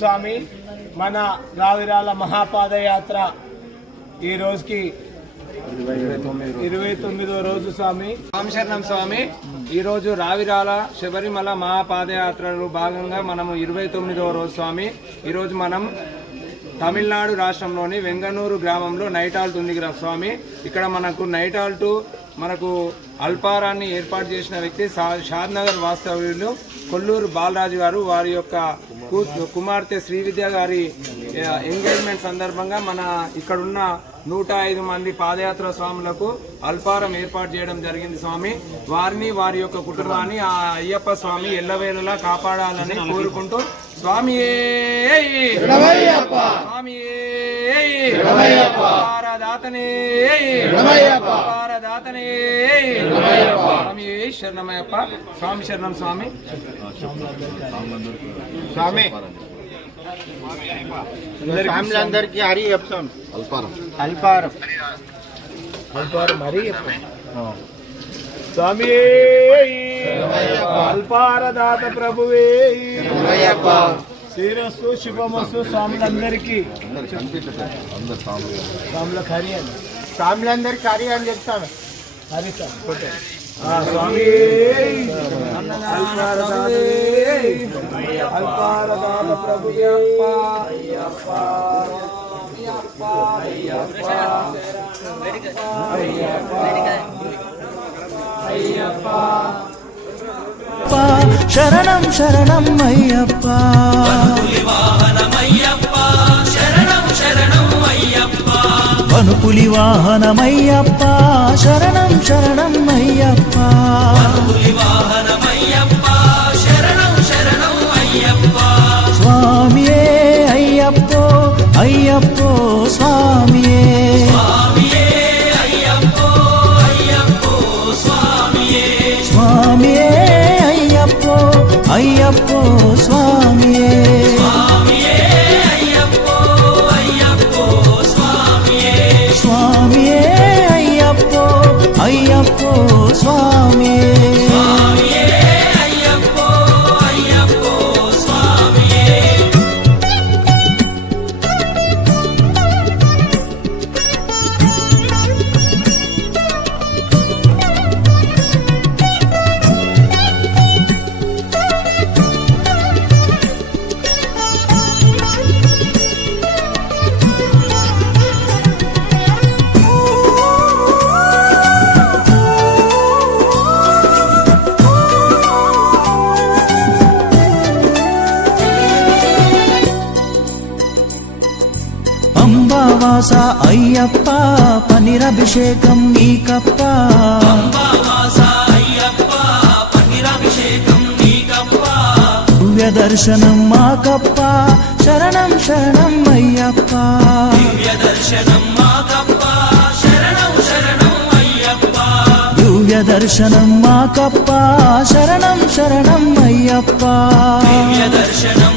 స్వామి మన రావిరాల మహాపాదయాత్ర ఈ రోజుకి ఇరవై ఇరవై తొమ్మిదో రోజు స్వామి. రామశరణం స్వామి ఈ రోజు రావిరాల శబరిమల మహాపాదయాత్రలో భాగంగా మనము ఇరవై తొమ్మిదవ రోజు స్వామి. ఈరోజు మనం తమిళనాడు రాష్ట్రంలోని వెంగనూరు గ్రామంలో నైట్ హాల్ట్ ఉంది కదా స్వామి. ఇక్కడ మనకు నైట్ హాల్ట్ మనకు అల్పారాన్ని ఏర్పాటు చేసిన వ్యక్తి షా- షాద్ నగర్ వాస్తవ్యులు కొల్లూరు బాలరాజు గారు. వారి యొక్క కుమార్తె శ్రీవిద్య గారి ఎంగేజ్మెంట్ సందర్భంగా మన ఇక్కడున్న నూట ఐదు మంది పాదయాత్ర స్వాములకు అల్పారం ఏర్పాటు చేయడం జరిగింది స్వామి. వారిని వారి యొక్క కుటుంబాన్ని ఆ అయ్యప్ప స్వామి ఎల్లవేళలా కాపాడాలని కోరుకుంటూ స్వామి స్వామి దాతనే దాతనే స్వామి శరణమయ్యప్ప స్వామి శరణం స్వామి స్వామి స్వాములందరికీ హరి చెప్తాం అల్పారం అల్పారం మరి స్వామి అల్పారదాత ప్రభువే శ్రీరస్తు శుభమస్తు స్వాములందరికీ అందరు కనిపించట్లేదు అందరు సాములు స్వాములకు హరి అని స్వాములందరికీ హరి అని చెప్తాను హరి సార్ ఫోటో. ఆ, స్వామి అల్పారదాతే, అల్పారదాత ప్రభువే అయ్యప్ప అయ్యప్ప అయ్యప్ప అయ్యప్ప శరణం శరణం అయ్యప్ప వనుపులి వాహనమయ్యప్ప శరణం శరణం అయ్యప్ప. స్వామియే అయ్యప్పో అయ్యప్పో స్వామియే. స్వామియే అయ్యప్పో అయ్యప్పో స్వామియే. అంబావాస అయ్యప్ప పనిరభిషేకం నీకప్ప దివ్య దర్శనం మాకప్ప శరణం శరణం అయ్యప్ప. దివ్య దర్శనం మాకప్ప శరణం శరణం అయ్యప్ప. దర్శనం